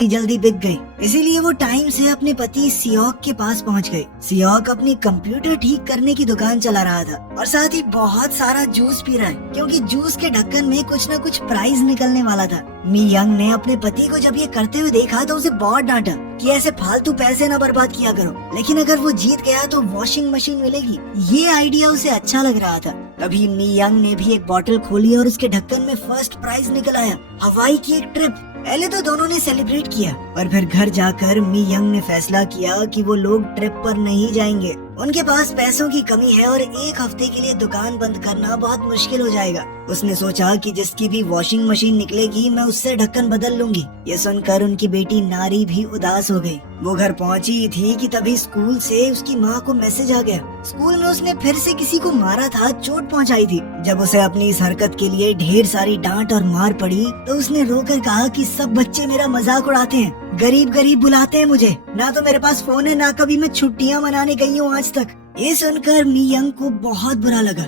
जल्दी बिक गई, इसीलिए वो टाइम से अपने पति सियोक के पास पहुंच गई। सियोक अपनी कंप्यूटर ठीक करने की दुकान चला रहा था और साथ ही बहुत सारा जूस पी रहा है, क्योंकि जूस के ढक्कन में कुछ न कुछ प्राइज निकलने वाला था। मी यंग ने अपने पति को जब ये करते हुए देखा तो उसे बहुत डांटा कि ऐसे फालतू पैसे न बर्बाद किया करो, लेकिन अगर वो जीत गया तो वॉशिंग मशीन मिलेगी। ये आइडिया उसे अच्छा लग रहा था। तभी मी यंग ने भी एक बोतल खोली और उसके ढक्कन में फर्स्ट प्राइज निकल आया, हवाई की एक ट्रिप। पहले तो दोनों ने सेलिब्रेट किया, पर फिर घर जाकर मी यंग ने फैसला किया कि वो लोग ट्रिप पर नहीं जाएंगे। उनके पास पैसों की कमी है और एक हफ्ते के लिए दुकान बंद करना बहुत मुश्किल हो जाएगा। उसने सोचा कि जिसकी भी वॉशिंग मशीन निकलेगी मैं उससे ढक्कन बदल लूंगी। ये सुनकर उनकी बेटी नारी भी उदास हो गई। वो घर पहुंची ही थी कि तभी स्कूल से उसकी माँ को मैसेज आ गया। स्कूल में उसने फिर से किसी को मारा था, चोट पहुंचाई थी। जब उसे अपनी इस हरकत के लिए ढेर सारी डांट और मार पड़ी तो उसने रोकर कहा कि सब बच्चे मेरा मजाक उड़ाते हैं, गरीब गरीब बुलाते हैं मुझे, ना तो मेरे पास फोन है, ना कभी मैं छुट्टियां मनाने गई हूँ आज तक। ये सुनकर मी यंग को बहुत बुरा लगा।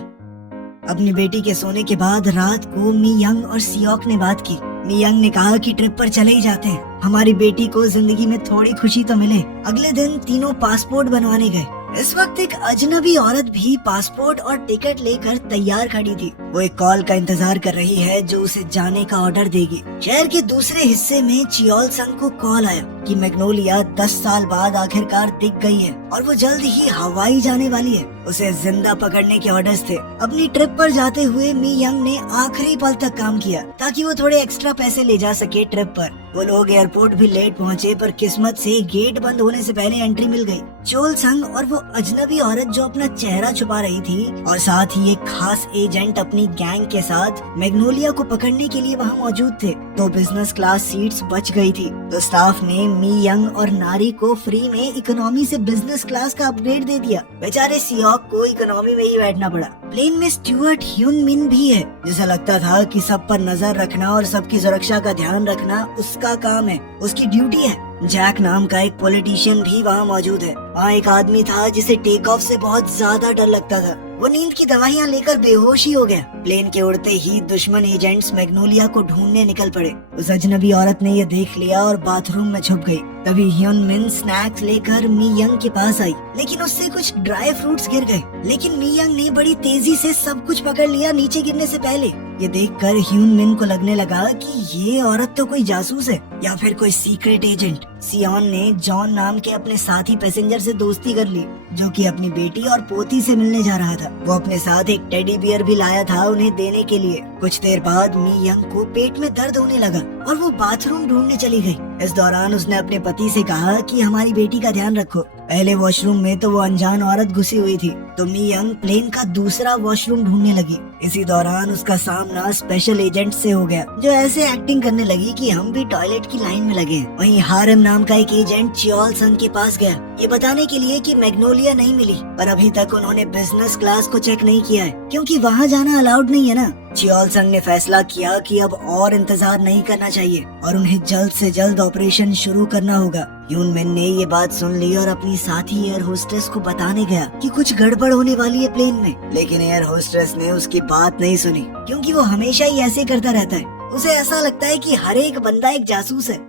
अपनी बेटी के सोने के बाद रात को मी यंग और सियोक ने बात की। मी यंग ने कहा कि ट्रिप पर चले ही जाते हैं, हमारी बेटी को जिंदगी में थोड़ी खुशी तो मिले। अगले दिन तीनों पासपोर्ट बनवाने गए। इस वक्त एक अजनबी औरत भी पासपोर्ट और टिकट लेकर तैयार खड़ी थी। वो एक कॉल का इंतजार कर रही है जो उसे जाने का ऑर्डर देगी। शहर के दूसरे हिस्से में चियोल संग को कॉल आया कि मैग्नोलिया 10 साल बाद आखिरकार दिख गई है और वो जल्द ही हवाई जाने वाली है। उसे जिंदा पकड़ने के ऑर्डर्स थे। अपनी ट्रिप पर जाते हुए मी यंग ने आखिरी पल तक काम किया ताकि वो थोड़े एक्स्ट्रा पैसे ले जा सके ट्रिप पर। वो लोग एयरपोर्ट भी लेट पहुंचे, पर किस्मत से गेट बंद होने से पहले एंट्री मिल गई। चियोल संग और वो अजनबी औरत जो अपना चेहरा छुपा रही थी और साथ ही एक खास एजेंट अपनी गैंग के साथ मैग्नोलिया को पकड़ने के लिए वहाँ मौजूद थे। तो बिजनेस क्लास सीट्स बच गई थी, तो स्टाफ ने मी यंग और नारी को फ्री में इकोनॉमी से बिजनेस क्लास का अपग्रेड दे दिया। बेचारे सियोक को इकोनॉमी में ही बैठना पड़ा। प्लेन में स्टुअर्ट ह्यून मिन भी है, जिसे लगता था कि सब पर नजर रखना और सबकी सुरक्षा का ध्यान रखना उसका काम है, उसकी ड्यूटी है। जैक नाम का एक पॉलिटिशियन भी वहाँ मौजूद है। वहाँ एक आदमी था जिसे टेक ऑफ से बहुत ज्यादा डर लगता था। वो नींद की दवाइयाँ लेकर बेहोश ही हो गया। प्लेन के उड़ते ही दुश्मन एजेंट्स मैग्नोलिया को ढूंढने निकल पड़े। उस अजनबी औरत ने ये देख लिया और बाथरूम में छुप गई। तभी ह्यून मिन स्नैक्स लेकर मी यंग के पास आई, लेकिन उससे कुछ ड्राई फ्रूट्स गिर गए। लेकिन मी यंग ने बड़ी तेजी से सब कुछ पकड़ लिया नीचे गिरने से पहले। ये देखकर ह्यून मिन को लगने लगा कि ये औरत तो कोई जासूस है या फिर कोई सीक्रेट एजेंट। सियोन ने जॉन नाम के अपने साथी पैसेंजर से दोस्ती कर ली, जो कि अपनी बेटी और पोती से मिलने जा रहा था। वो अपने साथ एक टेडी बियर भी लाया था उन्हें देने के लिए। कुछ देर बाद मी यंग को पेट में दर्द होने लगा और वो बाथरूम ढूंढने चली गई। इस दौरान उसने अपने पति से कहा कि हमारी बेटी का ध्यान रखो। पहले वॉशरूम में तो वो अनजान औरत घुसी हुई थी, तो मी यंग प्लेन का दूसरा वॉशरूम ढूंढने लगी। इसी दौरान उसका सामना स्पेशल एजेंट से हो गया, जो ऐसे एक्टिंग करने लगी कि हम भी टॉयलेट की लाइन में लगे हैं। वहीं हारेम नाम का एक एजेंट चियोल संग के पास गया, ये बताने के लिए कि मैग्नोलिया नहीं मिली, पर अभी तक उन्होंने बिजनेस क्लास को चेक नहीं किया है, क्योंकि वहाँ जाना अलाउड नहीं है ना। चियोल संग ने फैसला किया कि अब और इंतजार नहीं करना चाहिए और उन्हें जल्द से जल्द ऑपरेशन शुरू करना होगा। ह्यून मिन ने ये बात सुन ली और अपनी साथी एयर होस्टेस को बताने गया कि कुछ गड़बड़ होने वाली है प्लेन में, लेकिन एयर होस्टेस ने उसकी बात नहीं सुनी, क्योंकि वो हमेशा ही ऐसे करता रहता है। उसे ऐसा लगता है कि हर एक बंदा एक जासूस है।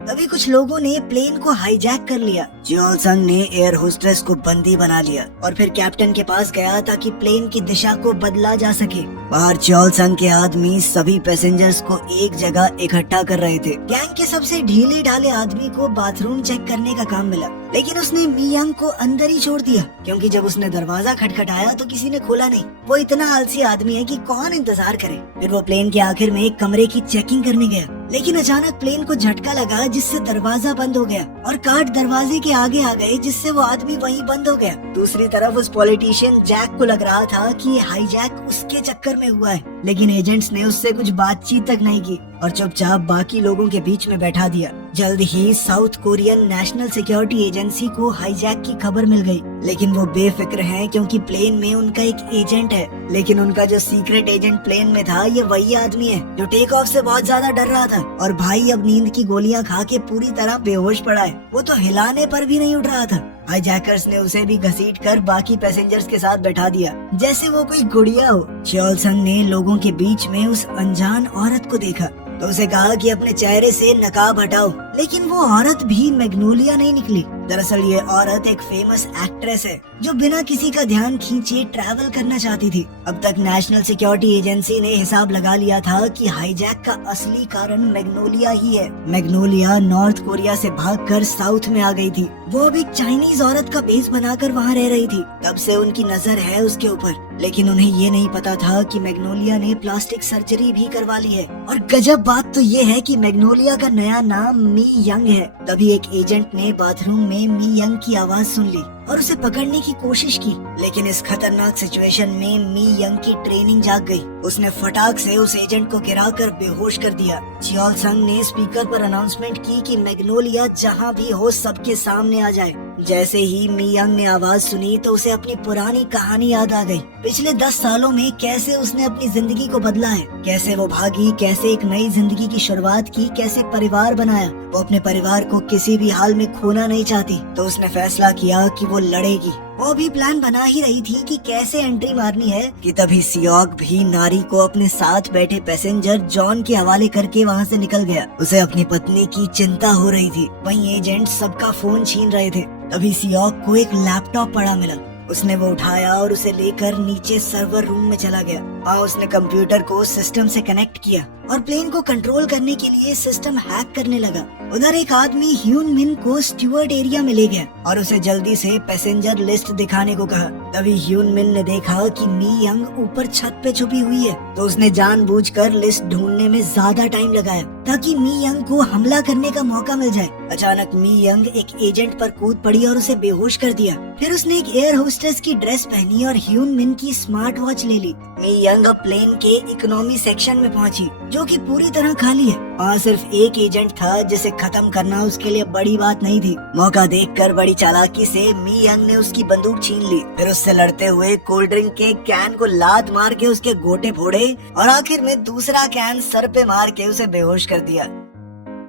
तभी कुछ लोगों ने प्लेन को हाईजैक कर लिया। चियोल संग ने एयर होस्टेस को बंदी बना लिया और फिर कैप्टन के पास गया ताकि प्लेन की दिशा को बदला जा सके। बाहर चियोल संग के आदमी सभी पैसेंजर्स को एक जगह इकट्ठा कर रहे थे। गैंग के सबसे ढीले ढाले आदमी को बाथरूम चेक करने का काम मिला, लेकिन उसने मी यंग को अंदर ही छोड़ दिया, क्योंकि जब उसने दरवाजा खटखटाया तो किसी ने खोला नहीं। वो इतना आलसी आदमी है कि कौन इंतजार करे। फिर वो प्लेन के आखिर में एक कमरे की चेकिंग करने गया, लेकिन अचानक प्लेन को झटका लगा जिससे दरवाजा बंद हो गया और कार्ड दरवाजे के आगे आ गए, जिससे वो आदमी वहीं बंद हो गया। दूसरी तरफ उस पॉलिटिशियन जैक को लग रहा था कि हाईजैक उसके चक्कर में हुआ है, लेकिन एजेंट्स ने उससे कुछ बातचीत तक नहीं की और चुपचाप बाकी लोगों के बीच में बैठा दिया। जल्द ही South Korean national security agency को हाईजैक की खबर मिल गई, लेकिन वो बेफिक्र हैं क्योंकि प्लेन में उनका एक एजेंट है। लेकिन उनका जो सीक्रेट एजेंट प्लेन में था, ये वही आदमी है जो टेक ऑफ से बहुत ज्यादा डर रहा था और भाई अब नींद की गोलियां खा के पूरी तरह बेहोश पड़ा है। वो तो हिलाने पर भी नहीं उठ रहा था। हाईजैकर्स ने उसे भी घसीट कर बाकी पैसेंजर्स के साथ बैठा दिया, जैसे वो कोई गुड़िया हो। चियोल संग ने लोगों के बीच में उस अनजान औरत को देखा तो उसे कहा कि अपने चेहरे से नकाब हटाओ, लेकिन वो औरत भी मैग्नोलिया नहीं निकली। दरअसल ये औरत एक फेमस एक्ट्रेस है जो बिना किसी का ध्यान खींचे ट्रैवल करना चाहती थी। अब तक नेशनल सिक्योरिटी एजेंसी ने हिसाब लगा लिया था कि हाईजैक का असली कारण मैग्नोलिया ही है। मैग्नोलिया नॉर्थ कोरिया से भागकर साउथ में आ गई थी। वो अब एक चाइनीज औरत का भेष बनाकर वहाँ रह रही थी। तब से उनकी नजर है उसके ऊपर, लेकिन उन्हें ये नहीं पता था कि मैग्नोलिया ने प्लास्टिक सर्जरी भी करवा ली है। और गजब बात तो ये है कि मैग्नोलिया का नया नाम मी यंग है। तभी एक एजेंट ने बाथरूम में मी यंग की आवाज सुन ली और उसे पकड़ने की कोशिश की, लेकिन इस खतरनाक सिचुएशन में मी यंग की ट्रेनिंग जाग गई। उसने फटाक से उस एजेंट को गिराकर बेहोश कर दिया। चियोल संग ने स्पीकर पर अनाउंसमेंट की कि मैग्नोलिया जहाँ भी हो सबके सामने आ जाए। जैसे ही मी यंग ने आवाज सुनी तो उसे अपनी पुरानी कहानी याद आ गई। पिछले 10 सालों में कैसे उसने अपनी जिंदगी को बदला है, कैसे वो भागी, कैसे एक नई जिंदगी की शुरुआत की, कैसे परिवार बनाया। वो अपने परिवार को किसी भी हाल में खोना नहीं चाहती, तो उसने फैसला किया कि वो लड़ेगी। वो भी प्लान बना ही रही थी कि कैसे एंट्री मारनी है कि तभी सियोक भी नारी को अपने साथ बैठे पैसेंजर जॉन के हवाले करके वहाँ से निकल गया। उसे अपनी पत्नी की चिंता हो रही थी। वहीं एजेंट सबका फोन छीन रहे थे। तभी सियोक को एक लैपटॉप पड़ा मिला। उसने वो उठाया और उसे लेकर नीचे सर्वर रूम में चला गया। वहाँ उसने कंप्यूटर को सिस्टम से कनेक्ट किया और प्लेन को कंट्रोल करने के लिए सिस्टम हैक करने लगा। उधर एक आदमी ह्यून मिन को स्टीवर्ड एरिया में ले गया और उसे जल्दी से पैसेंजर लिस्ट दिखाने को कहा। तभी ह्यून मिन ने देखा कि मी यंग ऊपर छत पे छुपी हुई है, तो उसने जानबूझकर लिस्ट ढूंढने में ज्यादा टाइम लगाया ताकि मी यंग को हमला करने का मौका मिल जाए। अचानक मी यंग एक एजेंट पर कूद पड़ी और उसे बेहोश कर दिया। फिर उसने एक एयर होस्टेस की ड्रेस पहनी और ह्यून मिन की स्मार्ट वॉच ले ली। मी यंग अब प्लेन के इकोनॉमी सेक्शन में पहुंची, जो कि पूरी तरह खाली है। वहाँ सिर्फ एक एजेंट था जिसे खत्म करना उसके लिए बड़ी बात नहीं थी। मौका देखकर बड़ी चालाकी से मी यंग ने उसकी बंदूक छीन ली। फिर उससे लड़ते हुए कोल्ड ड्रिंक के कैन को लात मार के उसके गोटे फोड़े और आखिर में दूसरा कैन सर पे मार के उसे बेहोश कर दिया।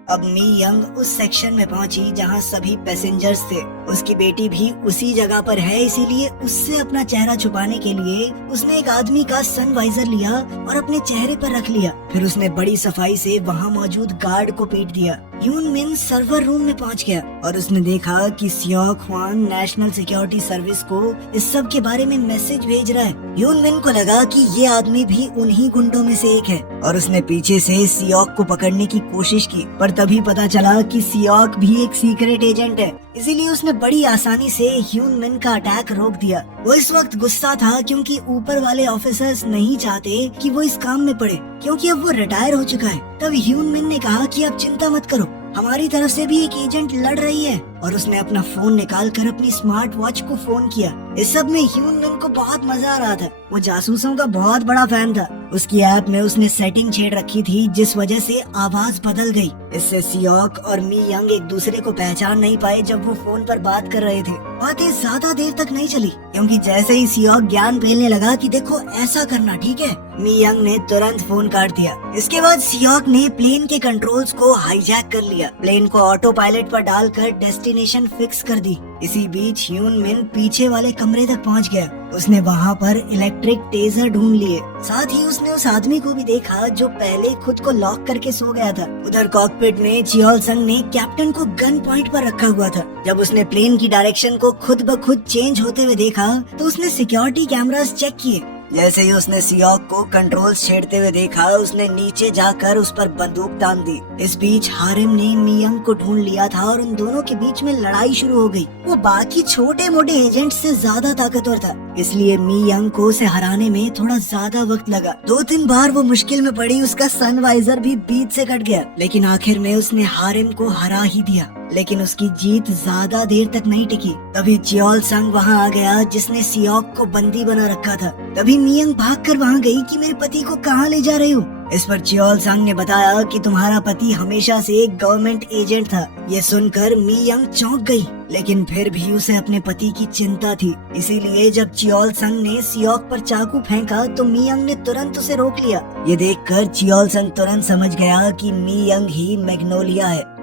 अब मी यंग उस सेक्शन में पहुंची जहां सभी पैसेंजर्स थे। उसकी बेटी भी उसी जगह पर है, इसीलिए उससे अपना चेहरा छुपाने के लिए उसने एक आदमी का सन वाइजर लिया और अपने चेहरे पर रख लिया। फिर उसने बड़ी सफाई से वहां मौजूद गार्ड को पीट दिया। ह्यून मिन सर्वर रूम में पहुंच गया और उसने देखा कि Seok Huang national security service को इस सब के बारे में मैसेज भेज रहा है। ह्यून मिन को लगा कि ये आदमी भी उन्हीं गुंडों में से एक है और उसने पीछे से सियोक को पकड़ने की कोशिश की, पर तभी पता चला कि सियोक भी एक सीक्रेट एजेंट है। इसीलिए उसने बड़ी आसानी से ह्यून मिन का अटैक रोक दिया। वो इस वक्त गुस्सा था क्योंकि ऊपर वाले ऑफिसर्स नहीं चाहते कि वो इस काम में पड़े, क्योंकि अब वो रिटायर हो चुका है। तब ह्यून मिन ने कहा कि आप चिंता मत करो, हमारी तरफ से भी एक एजेंट लड़ रही है। और उसने अपना फोन निकाल कर अपनी स्मार्ट वॉच को फोन किया। इस सब में ह्यून मिन को बहुत मजा आ रहा था। वो जासूसों का बहुत बड़ा फैन था। उसकी ऐप में उसने सेटिंग छेड़ रखी थी, जिस वजह से आवाज बदल गई। इससे सियोक और मी यंग एक दूसरे को पहचान नहीं पाए जब वो फोन पर बात कर रहे थे। बातें ज्यादा देर तक नहीं चली, क्योंकि जैसे ही सियोक ज्ञान फैलने लगा कि देखो ऐसा करना, ठीक है, मी यंग ने तुरंत फोन काट दिया। इसके बाद सियोक ने प्लेन के कंट्रोल्स को हाईजैक कर लिया। प्लेन को ऑटो पायलट पर डालकर डेस्टिनेशन फिक्स कर दी। इसी बीच ह्यून मिन पीछे वाले कमरे तक पहुंच गया। उसने वहां पर इलेक्ट्रिक टेजर ढूंढ लिए। साथ ही उसने उस आदमी को भी देखा जो पहले खुद को लॉक करके सो गया था। उधर कॉकपिट में चियोल संग ने कैप्टन को गन पॉइंट पर रखा हुआ था। जब उसने प्लेन की डायरेक्शन को खुद ब खुद चेंज होते हुए देखा तो उसने सिक्योरिटी कैमरास चेक किए। जैसे ही उसने सियोक को कंट्रोल्स छेड़ते हुए देखा, उसने नीचे जाकर उस पर बंदूक तान दी। इस बीच हारिम ने मी यंग को ढूंढ लिया था और उन दोनों के बीच में लड़ाई शुरू हो गई। वो बाकी छोटे मोटे एजेंट से ज्यादा ताकतवर था, इसलिए मी यंग को उसे हराने में थोड़ा ज्यादा वक्त लगा। 2-3 बार वो मुश्किल में पड़ी, उसका सनवाइजर भी बीच से कट गया, लेकिन आखिर में उसने हारिम को हरा ही दिया। लेकिन उसकी जीत ज्यादा देर तक नहीं टिकी। तभी चियोल संग वहाँ आ गया, जिसने सियोक को बंदी बना रखा था। तभी मी यंग भागकर वहाँ गई कि मेरे पति को कहाँ ले जा रहे हो। इस पर चियोल संग ने बताया कि तुम्हारा पति हमेशा से एक गवर्नमेंट एजेंट था। ये सुनकर मी यंग चौंक गई, लेकिन फिर भी उसे अपने पति की चिंता थी। इसीलिए जब चियोल संग ने सियोक पर चाकू फेंका तो मी यंग ने तुरंत उसे रोक लिया। ये देखकर चियोल संग तुरंत समझ गया कि मी यंग ही मैग्नोलिया है।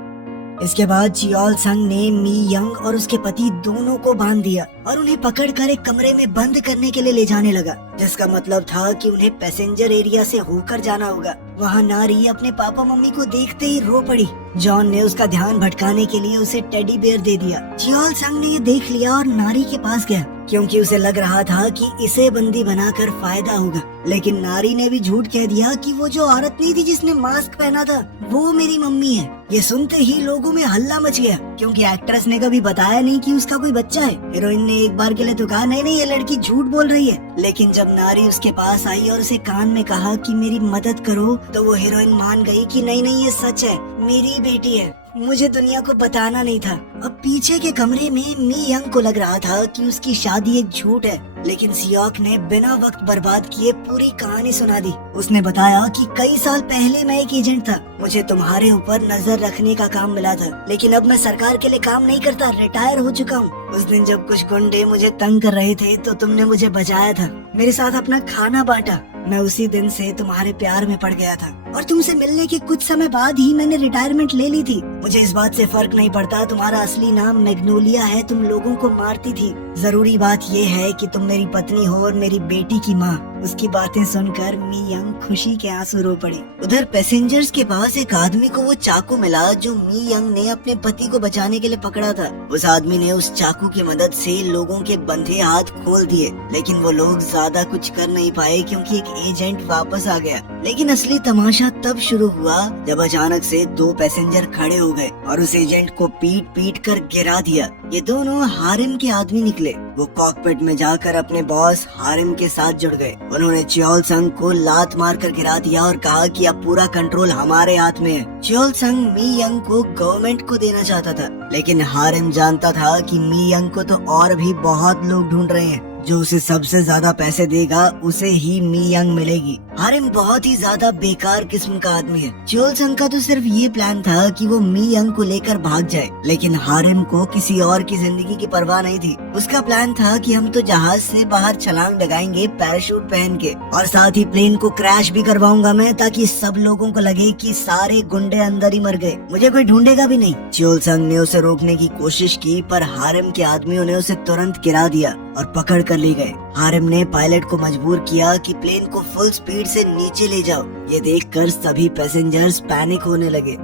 इसके बाद चियोल संग ने मी यंग और उसके पति दोनों को बांध दिया और उन्हें पकड़कर एक कमरे में बंद करने के लिए ले जाने लगा, जिसका मतलब था कि उन्हें पैसेंजर एरिया से होकर जाना होगा। वहाँ नारी अपने पापा मम्मी को देखते ही रो पड़ी। जॉन ने उसका ध्यान भटकाने के लिए उसे टेडी बियर दे दिया। च्योल संग ने ये देख लिया और नारी के पास गया, क्योंकि उसे लग रहा था कि इसे बंदी बनाकर फायदा होगा। लेकिन नारी ने भी झूठ कह दिया कि वो जो औरत नहीं थी जिसने मास्क पहना था, वो मेरी मम्मी है। ये सुनते ही लोगों में हल्ला मच गया, क्योंकि एक्ट्रेस ने कभी बताया नहीं कि उसका कोई बच्चा है। हीरोइन ने एक बार के लिए तो कहा नहीं नहीं, ये लड़की झूठ बोल रही है। लेकिन जब नारी उसके पास आई और उसे कान में कहा कि मेरी मदद करो, तो वो हीरोइन मान गई कि नहीं नहीं, ये सच है, मेरी बेटी है, मुझे दुनिया को बताना नहीं था। अब पीछे के कमरे में मी यंग को लग रहा था कि उसकी शादी एक झूठ है, लेकिन सियोक ने बिना वक्त बर्बाद किए पूरी कहानी सुना दी। उसने बताया कि कई साल पहले मैं एक एजेंट था, मुझे तुम्हारे ऊपर नजर रखने का काम मिला था, लेकिन अब मैं सरकार के लिए काम नहीं करता, रिटायर हो चुका हूँ। उस दिन जब कुछ गुंडे मुझे तंग कर रहे थे तो तुमने मुझे बचाया था, मेरे साथ अपना खाना बांटा। मैं उसी दिन से तुम्हारे प्यार में पड़ गया था और तुमसे मिलने के कुछ समय बाद ही मैंने रिटायरमेंट ले ली थी। मुझे इस बात से फर्क नहीं पड़ता तुम्हारा असली नाम मैग्नोलिया है, तुम लोगों को मारती थी। जरूरी बात ये है कि तुम मेरी पत्नी हो और मेरी बेटी की माँ। उसकी बातें सुनकर मी यंग खुशी के आंसू रो पड़ी। उधर पैसेंजर्स के पास एक आदमी को वो चाकू मिला जो मी यंग ने अपने पति को बचाने के लिए पकड़ा था। उस आदमी ने उस चाकू की मदद से लोगों के बंधे हाथ खोल दिए, लेकिन वो लोग ज्यादा कुछ कर नहीं पाए क्योंकि एक एजेंट वापस आ गया। लेकिन असली तमाशा तब शुरू हुआ जब अचानक से दो पैसेंजर खड़े हो गए और उस एजेंट को पीट पीट कर गिरा दिया। ये दोनों हारिम के आदमी निकले। वो कॉकपिट में जाकर अपने बॉस हारिम के साथ जुड़ गए। उन्होंने च्योल संग को लात मार कर गिरा दिया और कहा कि अब पूरा कंट्रोल हमारे हाथ में है। च्योल संग मी यंग को गवर्नमेंट को देना चाहता था, लेकिन हारिम जानता था कि मी यंग को तो और भी बहुत लोग ढूंढ रहे हैं। जो उसे सबसे ज्यादा पैसे देगा उसे ही मी यंग मिलेगी। हारिम बहुत ही ज्यादा बेकार किस्म का आदमी है। च्योल संग का तो सिर्फ ये प्लान था कि वो मी यंग को लेकर भाग जाए, लेकिन हारिम को किसी और की जिंदगी की परवाह नहीं थी। उसका प्लान था कि हम तो जहाज से बाहर छलांग लगाएंगे पैराशूट पहन के, और साथ ही प्लेन को क्रैश भी करवाऊंगा मैं, ताकि सब लोगों को लगे कि सारे गुंडे अंदर ही मर गए, मुझे कोई ढूंढेगा भी नहीं। च्योल संग ने उसे रोकने की कोशिश की, पर हारिम के आदमियों ने उसे तुरंत गिरा दिया और पकड़ कर ले गए। हारिम ने पायलट को मजबूर किया कि प्लेन को फुल स्पीड से नीचे ले जाओ। ये देखकर सभी पैसेंजर्स पैनिक होने लगे।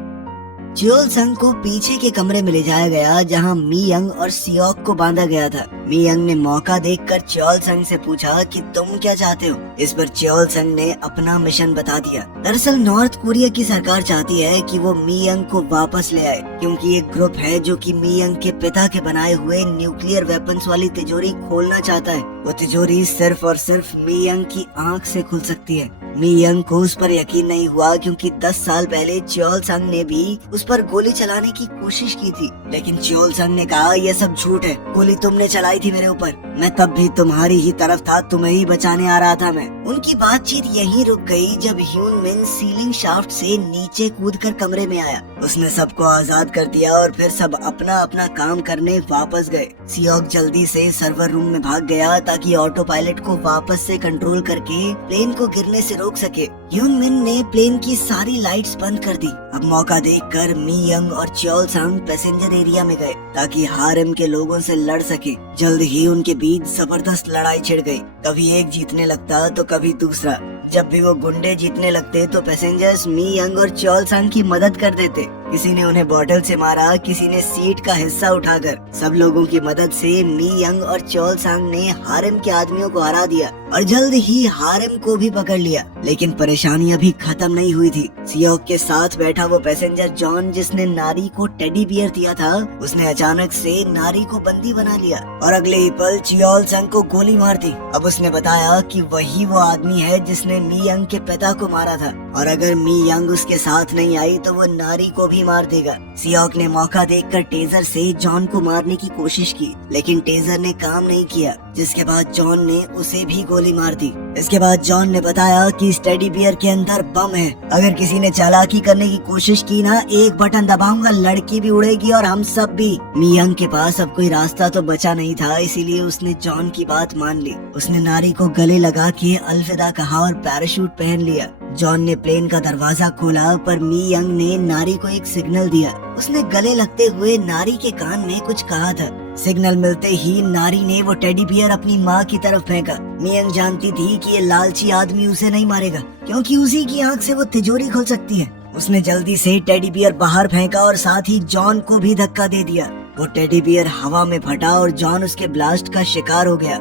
च्योल संग को पीछे के कमरे में ले जाया गया जहां मी यंग और सियोक को बांधा गया था। मी यंग ने मौका देखकर च्योल संग से पूछा कि तुम क्या चाहते हो। इस पर च्योल संग ने अपना मिशन बता दिया। दरअसल नॉर्थ कोरिया की सरकार चाहती है कि वो मी यंग को वापस ले आए, क्योंकि एक ग्रुप है जो कि मी यंग के पिता के बनाए हुए न्यूक्लियर वेपन्स वाली तिजोरी खोलना चाहता है। वो तिजोरी सिर्फ और सिर्फ मी यंग की आंख से खुल सकती है। मी यंग को उस पर यकीन नहीं हुआ, क्योंकि 10 साल पहले च्योल संग ने भी उस पर गोली चलाने की कोशिश की थी, लेकिन च्योल संग ने कहा यह सब झूठ है, गोली तुमने चलाई थी मेरे ऊपर, मैं तब भी तुम्हारी ही तरफ था, तुम्हें ही बचाने आ रहा था मैं। उनकी बातचीत यहीं रुक गई जब ह्यून मिन सीलिंग शाफ्ट से नीचे कूदकर कमरे में आया। उसने सबको आजाद कर दिया और फिर सब अपना अपना काम करने वापस गए। सियोक जल्दी से सर्वर रूम में भाग गया ताकि ऑटो पायलट को वापस से कंट्रोल करके प्लेन को गिरने से रोक सके। ह्यून मिन ने प्लेन की सारी लाइट्स बंद कर दी। अब मौका देखकर मी यंग और च्योल संग पैसेंजर एरिया में गए ताकि हारिम के लोगों से लड़ सके। जल्द ही उनके बीच जबरदस्त लड़ाई छिड़ गई। कभी एक जीतने लगता तो कभी दूसरा। जब भी वो गुंडे जीतने लगते तो पैसेंजर्स मी यंग और च्योल संग की मदद कर देते। किसी ने उन्हें बॉटल से मारा, किसी ने सीट का हिस्सा उठाकर। सब लोगों की मदद से मी यंग और च्योल संग ने हारिम के आदमियों को हरा दिया और जल्द ही हारिम को भी पकड़ लिया। लेकिन परेशानी अभी खत्म नहीं हुई थी। सियोक के साथ बैठा वो पैसेंजर जॉन, जिसने नारी को टेडी बियर दिया था, उसने अचानक से नारी को बंदी बना लिया और अगले ही पल च्योल संग को गोली मार दी। अब उसने बताया कि वही वो आदमी है जिसने मी यंग के पिता को मारा था, और अगर मी यंग उसके साथ नहीं आई तो वो नारी को भी मार देगा। सियोक ने मौका देखकर टेजर से जॉन को मारने की कोशिश की, लेकिन टेजर ने काम नहीं किया, जिसके बाद जॉन ने उसे भी गोली मार दी। इसके बाद जॉन ने बताया कि इस टेडी बियर के अंदर बम है, अगर किसी ने चालाकी करने की कोशिश की ना, एक बटन दबाऊंगा, लड़की भी उड़ेगी और हम सब भी। मी यंग के पास अब कोई रास्ता तो बचा नहीं था, इसीलिए उसने जॉन की बात मान ली। उसने नारी को गले लगा के अलविदा कहा और पैराशूट पहन लिया। जॉन ने प्लेन का दरवाजा खोला, पर मी यंग ने नारी को एक सिग्नल दिया। उसने गले लगते हुए नारी के कान में कुछ कहा था। सिग्नल मिलते ही नारी ने वो टेडी बियर अपनी माँ की तरफ फेंका। मियंग जानती थी कि ये लालची आदमी उसे नहीं मारेगा, क्योंकि उसी की आंख से वो तिजोरी खुल सकती है। उसने जल्दी से टेडी बियर बाहर फेंका और साथ ही जॉन को भी धक्का दे दिया। वो टेडी बियर हवा में फटा और जॉन उसके ब्लास्ट का शिकार हो गया।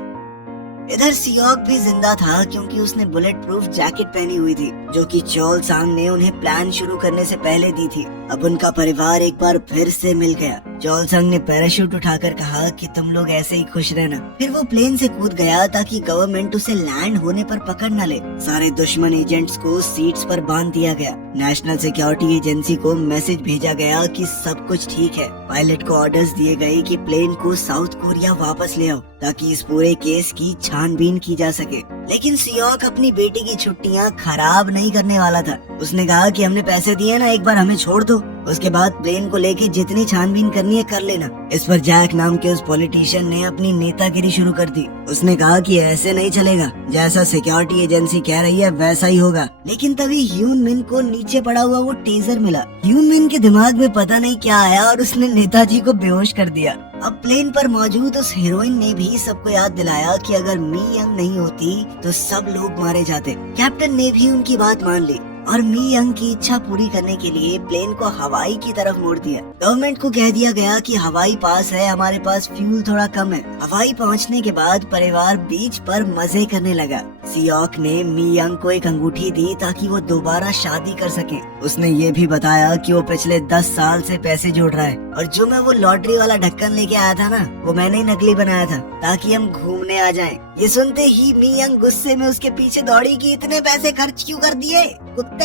इधर सियोक भी जिंदा था, क्योंकि उसने बुलेट प्रूफ जैकेट पहनी हुई थी, जो कि चोल सांग ने उन्हें प्लान शुरू करने से पहले दी थी। अब उनका परिवार एक बार फिर से मिल गया। चोल सांग ने पैराशूट उठाकर कहा कि तुम लोग ऐसे ही खुश रहना। फिर वो प्लेन से कूद गया ताकि गवर्नमेंट उसे लैंड होने पर पकड़ न ले। सारे दुश्मन एजेंट्स को सीट्स पर बांध दिया गया। नेशनल सिक्योरिटी एजेंसी को मैसेज भेजा गया कि सब कुछ ठीक है। पायलट को ऑर्डर्स दिए गए कि प्लेन को साउथ कोरिया वापस ले आओ, ताकि इस पूरे केस की छानबीन की जा सके। लेकिन सियोक अपनी बेटी की छुट्टियां खराब नहीं करने वाला था। उसने कहा कि हमने पैसे दिए ना, एक बार हमें छोड़ दो, उसके बाद प्लेन को लेके जितनी छानबीन करनी है कर लेना। इस पर जैक नाम के उस पॉलिटिशियन ने अपनी नेतागिरी शुरू कर दी। उसने कहा कि ऐसे नहीं चलेगा, जैसा सिक्योरिटी एजेंसी कह रही है वैसा ही होगा। लेकिन तभी ह्यून मिन को नीचे पड़ा हुआ वो टेजर मिला। ह्यून मिन के दिमाग में पता नहीं क्या आया और उसने नेताजी को बेहोश कर दिया। अब प्लेन पर मौजूद उस हीरोइन ने भी सबको याद दिलाया कि अगर मी यंग नहीं होती तो सब लोग मारे जाते। कैप्टन ने भी उनकी बात मान ली और मी यंग की इच्छा पूरी करने के लिए प्लेन को हवाई की तरफ मोड़ दिया। गवर्नमेंट को कह दिया गया कि हवाई पास है, हमारे पास फ्यूल थोड़ा कम है। हवाई पहुंचने के बाद परिवार बीच पर मजे करने लगा। सियोक ने मी यंग को एक अंगूठी दी ताकि वो दोबारा शादी कर सके। उसने ये भी बताया कि वो पिछले 10 साल से पैसे जोड़ रहा है और जो मैं वो लॉटरी वाला ढक्कन लेके आया था ना, वो मैंने ही नकली बनाया था ताकि हम घूमने आ जाएं। ये सुनते ही मी यंग गुस्से में उसके पीछे दौड़ी कि इतने पैसे खर्च क्यों कर दिए कुत्ते।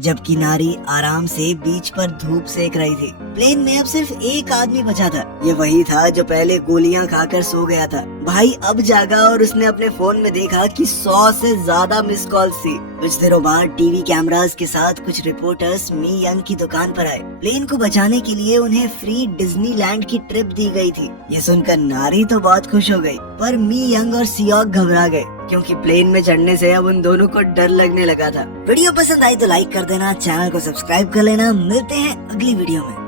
जबकि नारी आराम से बीच पर धूप सेक रही थी। प्लेन में अब सिर्फ एक आदमी बचा था। ये वही था जो पहले गोलियां खाकर सो गया था। भाई अब जागा और उसने अपने फोन में देखा कि 100 से ज्यादा मिस कॉल्स थी। कुछ देरों बाद टीवी कैमरास के साथ कुछ रिपोर्टर्स मी यंग की दुकान पर आए। प्लेन को बचाने के लिए उन्हें फ्री डिज्नीलैंड की ट्रिप दी गई थी। ये सुनकर नारी तो बहुत खुश हो गई, पर मी यंग और सियोक घबरा गए, क्योंकि प्लेन में चढ़ने से अब उन दोनों को डर लगने लगा था। वीडियो पसंद आई तो लाइक कर देना, चैनल को सब्सक्राइब कर लेना। मिलते हैं अगली वीडियो में।